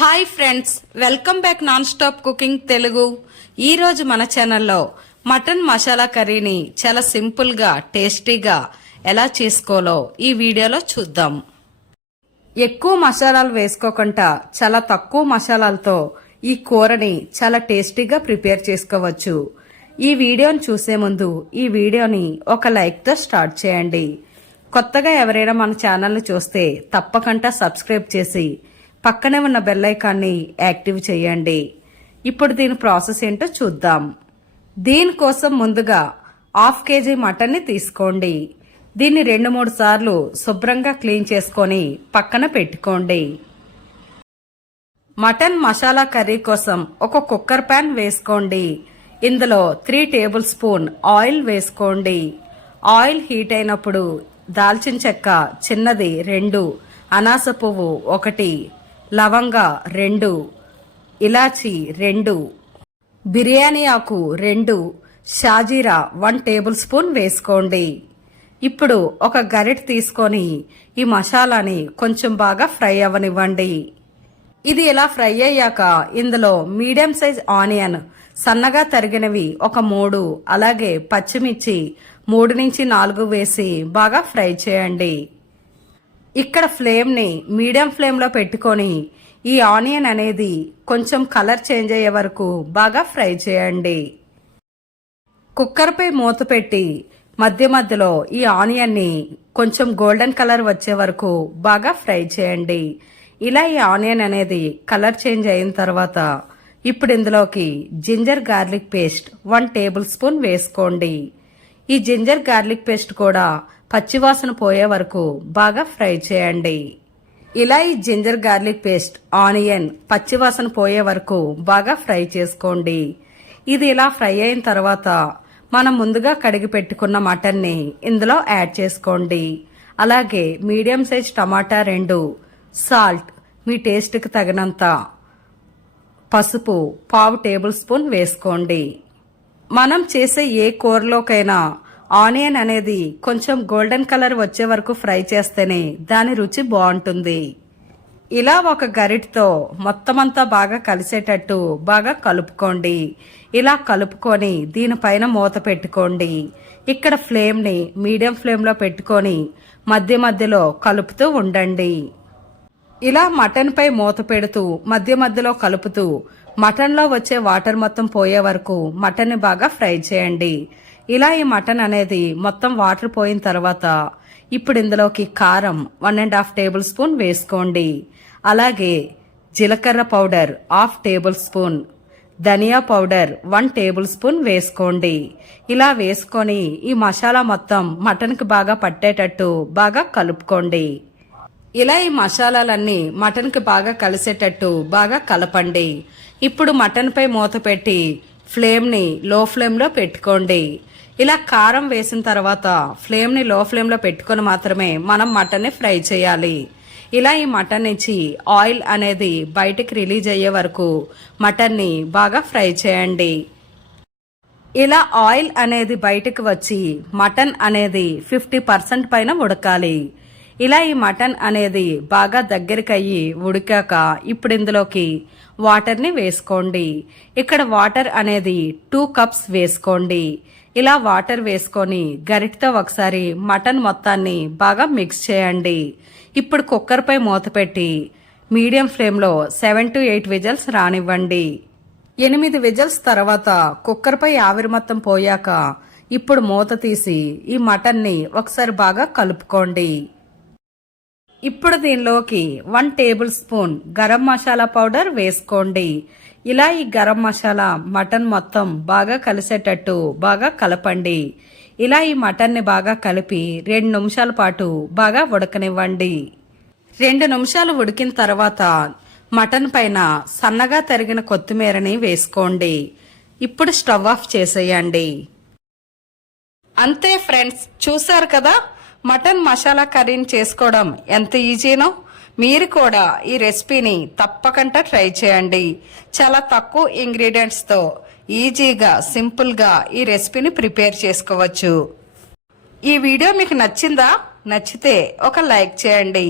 Hi friends, welcome back non stop cooking Telugu. ఈరోజు మన ఛానల్లో మటన్ మసాలా కర్రీని చాలా సింపుల్గా టేస్టీగా ఎలా చేసుకోవాలో ఈ వీడియోలో చూద్దాం. ఎక్కువ మసాలాలు వేసుకోకుండా చాలా తక్కువ మసాలాలతో ఈ కూరని చాలా టేస్టీగా ప్రిపేర్ చేసుకోవచ్చు. ఈ వీడియోని చూసే ముందు ఈ వీడియోని ఒక లైక్తో స్టార్ట్ చేయండి. కొత్తగా ఎవరైనా మన ఛానల్ని చూస్తే తప్పకుండా సబ్స్క్రైబ్ చేసి పక్కనే ఉన్న బెల్ ఐకాన్ని యాక్టివ్ చేయండి. ఇప్పుడు దీని ప్రాసెస్ ఏంటో చూద్దాం. దీనికోసం ముందుగా 1/2 కేజీ మటన్ని తీసుకోండి. దీన్ని 2-3 సార్లు శుభ్రంగా క్లీన్ చేసుకొని పక్కన పెట్టుకోండి. మటన్ మసాలా కర్రీ కోసం ఒక కుక్కర్ ప్యాన్ వేసుకోండి. ఇందులో 3 టేబుల్ స్పూన్ ఆయిల్ వేసుకోండి. ఆయిల్ హీట్ అయినప్పుడు దాల్చిన చెక్క చిన్నది 2, అనాస పువ్వు 1, లవంగ 2, ఇలాచి 2, బిర్యానీ ఆకు 2, షాజీరా 1 టేబుల్ స్పూన్ వేసుకోండి. ఇప్పుడు ఒక గరిటె తీసుకొని ఈ మసాలాని కొంచెం బాగా ఫ్రై అవ్వనివ్వండి. ఇది ఇలా ఫ్రై అయ్యాక ఇందులో మీడియం సైజ్ ఆనియన్ సన్నగా తరిగినవి ఒక 3, అలాగే పచ్చిమిర్చి 3-4 వేసి బాగా ఫ్రై చేయండి. ఇక్కడ ఫ్లేమ్ని మీడియం ఫ్లేమ్లో పెట్టుకొని ఈ ఆనియన్ అనేది కొంచెం కలర్ చేంజ్ అయ్యే వరకు బాగా ఫ్రై చేయండి. కుక్కర్పై మూత పెట్టి మధ్య మధ్యలో ఈ ఆనియన్ని కొంచెం గోల్డెన్ కలర్ వచ్చే వరకు బాగా ఫ్రై చేయండి. ఇలా ఈ ఆనియన్ అనేది కలర్ చేంజ్ అయిన తర్వాత ఇప్పుడు ఇందులోకి ginger garlic paste 1 tablespoon వేసుకోండి. ఈ జింజర్ గార్లిక్ పేస్ట్ కూడా పచ్చివాసన పోయే వరకు బాగా ఫ్రై చేయండి. ఇలా ఈ జింజర్ గార్లిక్ పేస్ట్, ఆనియన్ పచ్చివాసన పోయే వరకు బాగా ఫ్రై చేసుకోండి. ఇది ఇలా ఫ్రై అయిన తర్వాత మనం ముందుగా కడిగి పెట్టుకున్న మటన్ని ఇందులో యాడ్ చేసుకోండి. అలాగే మీడియం సైజ్ టమాటా 2, సాల్ట్ మీ టేస్ట్కి తగినంత, పసుపు 1/2 టేబుల్ స్పూన్ వేసుకోండి. మనం చేసే ఏ కూరలోకైనా ఆనియన్ అనేది కొంచెం గోల్డెన్ కలర్ వచ్చే వరకు ఫ్రై చేస్తేనే దాని రుచి బాగుంటుంది. ఇలా ఒక గరిటెతో మొత్తం అంతా బాగా కలిసేటట్టు బాగా కలుపుకోండి. ఇలా కలుపుకొని దీనిపైన మూత పెట్టుకోండి. ఇక్కడ ఫ్లేమ్ని మీడియం ఫ్లేమ్లో పెట్టుకొని మధ్య మధ్యలో కలుపుతూ ఉండండి. ఇలా మటన్ పై మూత పెడుతూ మధ్య మధ్యలో కలుపుతూ మటన్లో వచ్చే వాటర్ మొత్తం పోయే వరకు మటన్ని బాగా ఫ్రై చేయండి. ఇలా ఈ మటన్ అనేది మొత్తం వాటర్ పోయిన తర్వాత ఇప్పుడు ఇందులోకి కారం 1.5 టేబుల్ స్పూన్ వేసుకోండి. అలాగే జీలకర్ర పౌడర్ 1/2 టేబుల్ స్పూన్, ధనియా పౌడర్ 1 టేబుల్ స్పూన్ వేసుకోండి. ఇలా వేసుకొని ఈ మసాలా మొత్తం మటన్కి బాగా పట్టేటట్టు బాగా కలుపుకోండి. ఇలా ఈ మసాలాలన్నీ మటన్కి బాగా కలిసేటట్టు బాగా కలపండి. ఇప్పుడు మటన్ పై మూత పెట్టి ఫ్లేమ్ని లో ఫ్లేమ్లో పెట్టుకోండి. ఇలా కారం వేసిన తర్వాత ఫ్లేమ్ని లో ఫ్లేమ్లో పెట్టుకొని మాత్రమే మనం మటన్ని ఫ్రై చేయాలి. ఇలా ఈ మటన్ నుంచి ఆయిల్ అనేది బయటికి రిలీజ్ అయ్యే వరకు మటన్ని బాగా ఫ్రై చేయండి. ఇలా ఆయిల్ అనేది బయటకు వచ్చి మటన్ అనేది 50% పైన ఉడకాలి. ఇలా ఈ మటన్ అనేది బాగా దగ్గరికి అయ్యి ఉడికాక ఇప్పుడు ఇందులోకి వాటర్ని వేసుకోండి. ఇక్కడ వాటర్ అనేది 2 కప్స్ వేసుకోండి. ఇలా వాటర్ వేసుకొని గరిటెతో ఒకసారి మటన్ మొత్తాన్ని బాగా మిక్స్ చేయండి. ఇప్పుడు కుక్కర్పై మూత పెట్టి మీడియం ఫ్లేమ్లో 7 to 8 విజిల్స్ రానివ్వండి. 8 విజిల్స్ తర్వాత కుక్కర్పై ఆవిరి మొత్తం పోయాక ఇప్పుడు మూత తీసి ఈ మటన్ని ఒకసారి బాగా కలుపుకోండి. ఇప్పుడు దీనిలోకి 1 table spoon garam masala powder వేసుకోండి. ఇలా ఈ గరం మసాలా మటన్ మొత్తం బాగా కలిసేటట్టు బాగా కలపండి. ఇలా ఈ మటన్ని బాగా కలిపి 2 నిమిషాల పాటు బాగా ఉడకనివ్వండి. 2 నిమిషాలు ఉడికిన తర్వాత మటన్ పైన సన్నగా తరిగిన కొత్తిమీరని వేసుకోండి. ఇప్పుడు స్టవ్ ఆఫ్ చేసేయండి. అంతే ఫ్రెండ్స్, చూసారు కదా మటన్ మసాలా కర్రీని చేసుకోవడం ఎంత ఈజీనో. మీరు కూడా ఈ రెసిపీని తప్పకుండా ట్రై చేయండి. చాలా తక్కువ ఇంగ్రీడియంట్స్తో ఈజీగా సింపుల్గా ఈ రెసిపీని ప్రిపేర్ చేసుకోవచ్చు. ఈ వీడియో మీకు నచ్చిందా? నచ్చితే ఒక లైక్ చేయండి.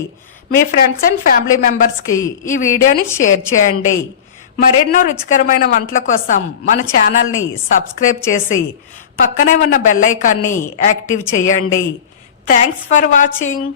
మీ ఫ్రెండ్స్ అండ్ ఫ్యామిలీ మెంబర్స్కి ఈ వీడియోని షేర్ చేయండి. మరెన్నో రుచికరమైన వంటల కోసం మన ఛానల్ని సబ్స్క్రైబ్ చేసి పక్కనే ఉన్న బెల్ ఐకాన్ని యాక్టివ్ చేయండి. Thanks for watching.